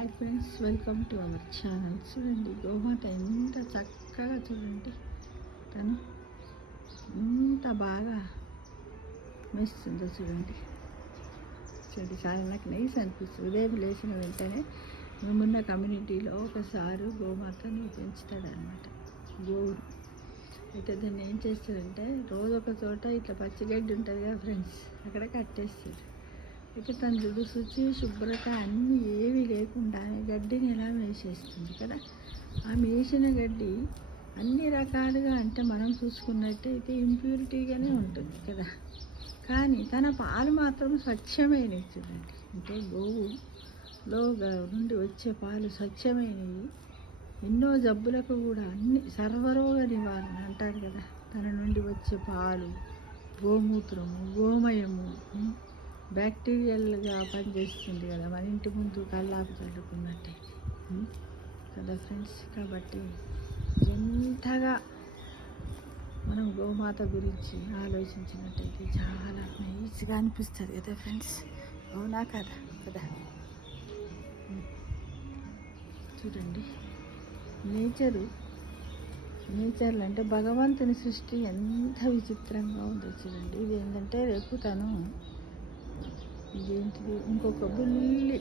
Hi friends, welcome to our channel. చూడండి గోమాత ఎంత చక్కగా, చూడండి తను ఎంత బాగా మెస్తుందో చూడండి. చాలా నాకు నైస్ అనిపిస్తుంది. ఉదయం లేచిన వెంటనే మేమున్న కమ్యూనిటీలో ఒకసారి గోమాతని పెంచుతాడనమాట, గోవును. అయితే దాన్ని ఏం చేస్తాడంటే రోజు ఒక చోట ఇట్లా పచ్చిగడ్డి ఉంటుంది కదా ఫ్రెండ్స్, అక్కడ కట్టేస్తాడు. అయితే తన దుడు శుచి శుభ్రత అన్నీ ఏవి లేకుండా గడ్డిని ఎలా వేసేస్తుంది కదా. ఆ వేసిన గడ్డి అన్ని రకాలుగా, అంటే మనం చూసుకున్నట్టయితే ఇంప్యూరిటీగానే ఉంటుంది కదా, కానీ తన పాలు మాత్రం స్వచ్ఛమైనవి. చూడండి, అంటే గోవులో నుండి వచ్చే పాలు స్వచ్ఛమైనవి. ఎన్నో జబ్బులకు కూడా అన్ని సర్వరోగ నివారణ అంటారు కదా. తన నుండి వచ్చే పాలు, గోమూత్రము, గోమయము బ్యాక్టీరియల్గా పనిచేస్తుంది కదా, మన ఇంటి ముందు కల్లాపు చల్లుకున్నట్టయితే కదా ఫ్రెండ్స్. కాబట్టి ఎంతగా మనం గోమాత గురించి ఆలోచించినట్టయితే చాలా నైస్గా అనిపిస్తుంది కదా ఫ్రెండ్స్, అవునా కదా కదా. చూడండి, నేచర్లు అంటే భగవంతుని సృష్టి ఎంత విచిత్రంగా ఉందో చూడండి. ఇది ఏంటంటే రేపు తను ఇదేంటిది ఇంకొక బుల్లి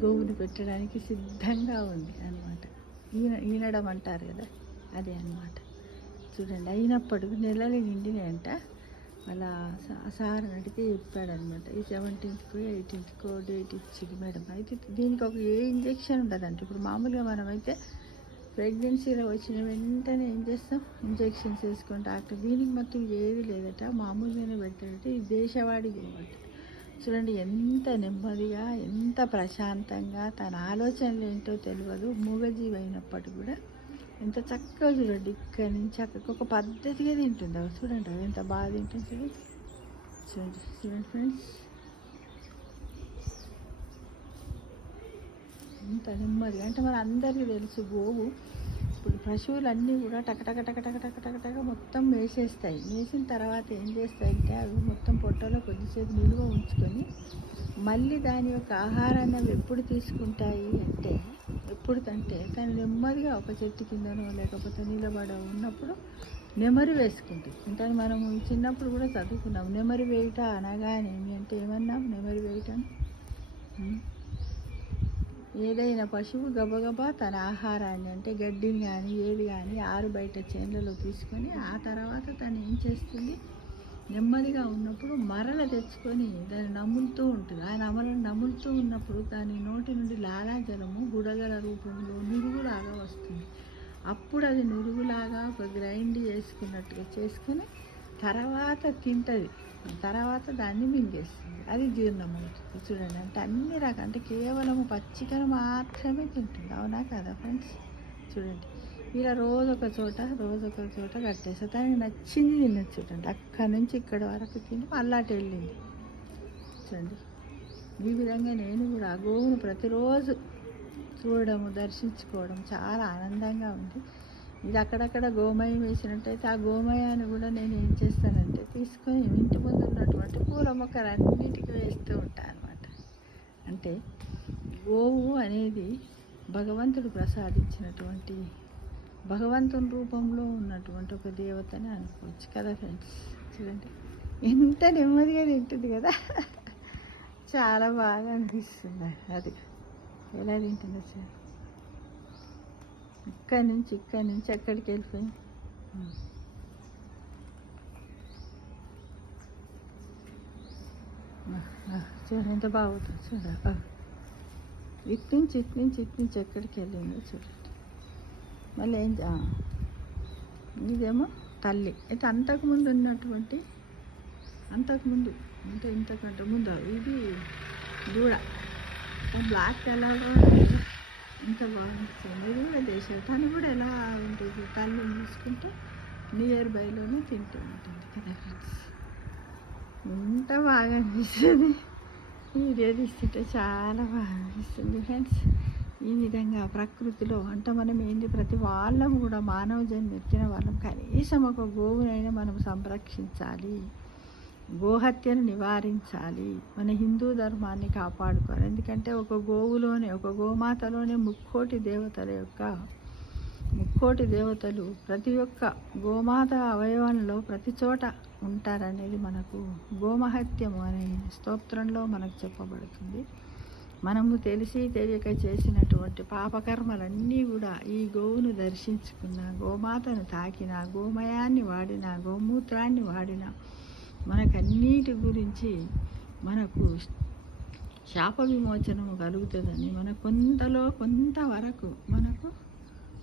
గోవుని పెట్టడానికి సిద్ధంగా ఉంది అనమాట. ఈనడం అంటారు కదా, అదే అనమాట. చూడండి, అయినప్పటికీ నెలలు నిండినాయంట. అలా సార్ అడిగితే చెప్పాడనమాట. ఈ 17th 18th డేట్ ఇచ్చింది మేడం. అయితే దీనికి ఒక ఇంజెక్షన్ ఉండదంట. ఇప్పుడు మామూలుగా మనమైతే ప్రెగ్నెన్సీలో వచ్చిన వెంటనే ఏం చేస్తాం, ఇంజెక్షన్స్ వేసుకొని డాక్టర్. దీనికి మొత్తం ఏది లేదట, మామూలుగానే పెడతాడట. ఈ దేశవాడి గోవట. చూడండి ఎంత నెమ్మదిగా, ఎంత ప్రశాంతంగా, తన ఆలోచనలు ఏంటో తెలియదు, మూగజీవి అయినప్పటికీ కూడా ఎంత చక్కగా. చూడండి, ఇక్కడి నుంచి అక్కడికి ఒక పద్ధతిగా తింటుంది. అవి చూడండి, అవి ఎంత బాగా తింటుంది. చూడండి చూడండి ఫ్రెండ్స్, ఎంత నెమ్మదిగా. అంటే మన అందరికీ తెలుసు, గోవు ఇప్పుడు పశువులన్నీ కూడా టక మొత్తం వేసేస్తాయి. వేసిన తర్వాత ఏం చేస్తాయంటే అవి మొత్తం పొట్టలో కొద్దిసేపు నిల్వ ఉంచుకొని మళ్ళీ దాని యొక్క ఆహారాన్ని అవి ఎప్పుడు తీసుకుంటాయి అంటే తను నెమ్మదిగా ఒక చెట్టు కిందనో లేకపోతే నిలబడ ఉన్నప్పుడు నెమరు వేసుకుంటుంది. అంటే మనము చిన్నప్పుడు కూడా చదువుకున్నాం, నెమరు వేయట అనగానేమి అంటే ఏమన్నాం, నెమరు వేయటం. ఏదైనా పశువు గబగబా తన ఆహారాన్ని, అంటే గడ్డిని కానీ ఏది కానీ బయట చేనులలో తీసుకొని ఆ తర్వాత తను ఏం చేస్తుంది, నెమ్మదిగా ఉన్నప్పుడు మరల తెచ్చుకొని దాన్ని నములుతూ ఉంటుంది. ఆ నములుతూ ఉన్నప్పుడు దాని నోటి నుండి లాలాజలము బుడగల రూపంలో నురుగులాగా వస్తుంది. అప్పుడు అది నురుగులాగా ఒక గ్రైండ్ చేసుకున్నట్టుగా చేసుకొని తర్వాత తింటుంది. తర్వాత దాన్ని మింగేస్తుంది, అది జీర్ణమవుతుంది. చూడండి, అంటే అన్ని రకాల, అంటే కేవలం పచ్చికను మాత్రమే తింటుంది, అవునా కదా ఫ్రెండ్స్. చూడండి, ఇలా రోజొక చోట కట్టేస్తుంది. దానికి నచ్చింది తిన్నది. చూడండి, అక్కడి నుంచి ఇక్కడ వరకు తిని అల్లాటి వెళ్ళింది. చూడండి, ఈ విధంగా నేను కూడా ఆ గోవును ప్రతిరోజు చూడడము, దర్శించుకోవడం చాలా ఆనందంగా ఉంది. ఇది అక్కడక్కడ గోమయం వేసినట్టయితే ఆ గోమయాన్ని కూడా నేను ఏం చేస్తానంటే తీసుకొని ఇంటి ముందు ఉన్నటువంటి పూల మొక్కలన్నిటికీ వేస్తూ ఉంటాను అనమాట. అంటే గోవు అనేది భగవంతుడు ప్రసాదించినటువంటి, భగవంతుని రూపంలో ఉన్నటువంటి ఒక దేవతని అనుకోవచ్చు కదా ఫ్రెండ్స్. చూడండి, ఎంత నెమ్మదిగా తింటుంది కదా, చాలా బాగా అనిపిస్తుంది. అది ఎలా తింటుందో సార్, ఇక్కడి నుంచి ఎక్కడికి వెళ్ళిపోయింది. చూడండి ఎంత బాగుంటుంది. చూడ ఇటు నుంచి ఎక్కడికి వెళ్ళిందో చూడండి. మళ్ళీ ఇదేమో తల్లి. అయితే అంతకుముందు ఉన్నటువంటి, అంతకుముందు అంటే ఇంతకంటే ముందు ఇది దూడ, బ్లాక్ కలర్లో ఎంత బాగుంటుంది. ఇది కూడా దేశం. తను కూడా ఎలా ఉంటుంది, తల్లిని చూసుకుంటే నియర్ బైలోనే తింటూ ఉంటుంది కదా ఫ్రెండ్స్. ఎంత బాగా అనిపిస్తుంది, వీడియో తీస్తుంటే చాలా బాగా అనిపిస్తుంది ఫ్రెండ్స్. ఈ విధంగా ప్రకృతిలో అంటే మనం ఏంటి, ప్రతి వాళ్ళం కూడా మానవ జన్మ ఎత్తిన వాళ్ళం కనీసం ఒక గోవునైనా మనం సంరక్షించాలి. గోహత్యను నివారించాలి, మన హిందూ ధర్మాన్ని కాపాడుకోవాలి. ఎందుకంటే ఒక గోమాతలోనే ముక్కోటి దేవతలు ప్రతి ఒక్క గోమాత అవయవంలో ప్రతి చోట ఉంటారనేది మనకు గోమహత్యము అనే స్తోత్రంలో మనకు చెప్పబడుతుంది. మనము తెలిసి తెలియక చేసినటువంటి పాపకర్మలన్నీ కూడా ఈ గోవును దర్శించుకున్న, గోమాతను తాకిన, గోమయాన్ని వాడిన, గోమూత్రాన్ని వాడిన మనకన్నిటి గురించి మనకు శాప విమోచనము కలుగుతుందని, మన కొంతవరకు మనకు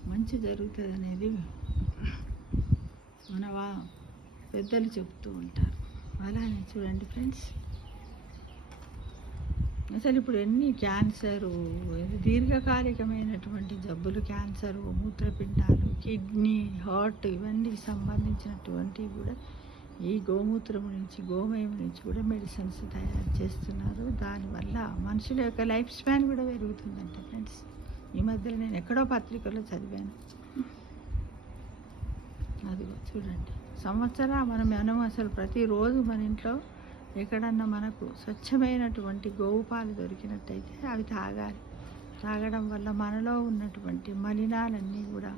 మంచి జరుగుతుంది అనేది మన పెద్దలు చెప్తూ ఉంటారు. అలానే చూడండి ఫ్రెండ్స్, అసలు ఇప్పుడు ఎన్ని క్యాన్సరు, దీర్ఘకాలికమైనటువంటి జబ్బులు, క్యాన్సరు, మూత్రపిండాలు, కిడ్నీ, హార్ట్, ఇవన్నీ సంబంధించినటువంటివి కూడా ఈ గోమూత్రం నుంచి, గోమయం నుంచి కూడా మెడిసిన్స్ తయారు చేస్తున్నారు. దానివల్ల మనుషుల యొక్క లైఫ్ స్పాన్ కూడా పెరుగుతుందంట ఫ్రెండ్స్. ఈ మధ్యలో నేను ఎక్కడో పత్రికలో చదివాను. అదిగో చూడండి, మనం అసలు ప్రతిరోజు మన ఇంట్లో ఎక్కడన్నా మనకు స్వచ్ఛమైనటువంటి గోవు పాలు దొరికినట్టయితే అవి తాగాలి. తాగడం వల్ల మనలో ఉన్నటువంటి మలినాలన్నీ కూడా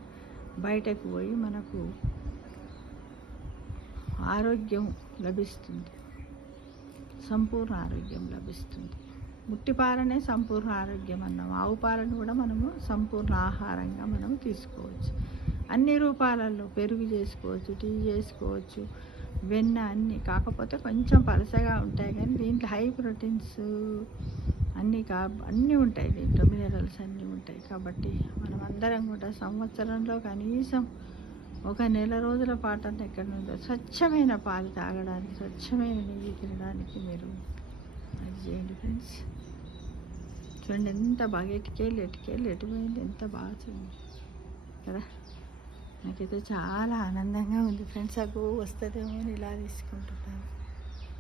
బయటకు పోయి మనకు ఆరోగ్యం లభిస్తుంది, సంపూర్ణ ఆరోగ్యం లభిస్తుంది. ముట్టి పాలనే సంపూర్ణ ఆరోగ్యం అన్నాం. ఆవు పాలను కూడా మనము సంపూర్ణ ఆహారంగా మనము తీసుకోవచ్చు. అన్ని రూపాలలో పెరుగు చేసుకోవచ్చు, టీ చేసుకోవచ్చు, వెన్న, అన్నీ. కాకపోతే కొంచెం పలసగా ఉంటాయి, కానీ దీంట్లో హై ప్రోటీన్స్ అన్నీ ఉంటాయి, దీంట్లో మినరల్స్ అన్నీ ఉంటాయి. కాబట్టి మనం అందరం కూడా సంవత్సరంలో కనీసం ఒక నెల రోజుల పాటు ఎక్కడ నుండి స్వచ్ఛమైన పాలు తాగడానికి, స్వచ్ఛమైన నెయ్యి తినడానికి మీరు అది చేయండి ఫ్రెండ్స్. చూడండి ఎంత బాగా ఎటుపోయింది, ఎంత బాగా చూడండి కదా. నాకైతే చాలా ఆనందంగా ఉంది ఫ్రెండ్స్. ఆ గోవు వస్తుందేమో అని ఇలా తీసుకుంటున్నాను.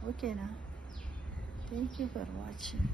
ఓకేనా? Thank you for watching.